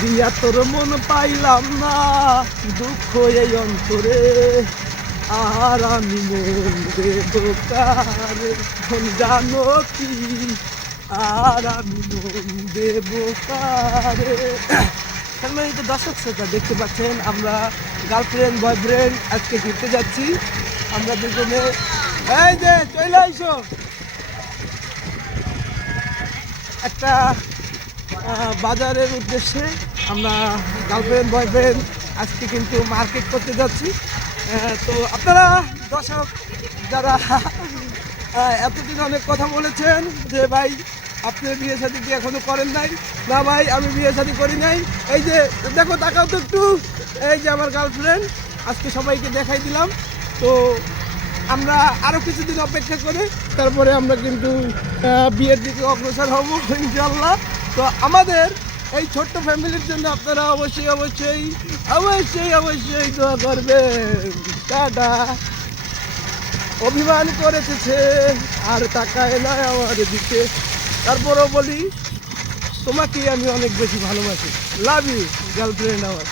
দিয়া তোর মন পাইলাম না, দুঃখ এই অন্তরে, আর আমি মন দেব কারে, মন জানো কি, আর আমি মন দেব কারে। সম্মানিত দর্শক শ্রোতা, দেখতে পাচ্ছেন আমরা গার্লফ্রেন্ড বয়ফ্রেন্ড আজকে ঘুরতে যাচ্ছি। আমরা দুজনে এই যে চলে আইসো একটা বাজারের উদ্দেশ্যে। আমরা গার্লফ্রেন্ড বয়ফ্রেন্ড আজকে কিন্তু মার্কেট করতে যাচ্ছি। তো আপনারা দর্শক যারা এতদিন অনেক কথা বলেছেন যে ভাই আপনি বিয়ে শাদী কি এখনো করেন নাই, না ভাই আমি বিয়ে শাদী করি নাই। এই যে দেখো, তাকাও তো একটু, এই যে আমার গার্লফ্রেন্ড আজকে সবাইকে দেখাই দিলাম। তো আমরা আরও কিছুদিন অপেক্ষা করে তারপরে আমরা কিন্তু বিয়ের দিকে অগ্রসর হব ইনশাল্লাহ। তো আমাদের এই ছোট্ট ফ্যামিলির জন্য আপনারা অবশ্যই অবশ্যই অবশ্যই অবশ্যই দোয়া করবেন। টাটা। অভিমান করেছে আর তাকায় না আমার দিকে, তারপরও বলি তোমাকে আমি অনেক বেশি ভালোবাসি। লাভ ইউ গার্লফ্রেন্ড আমার।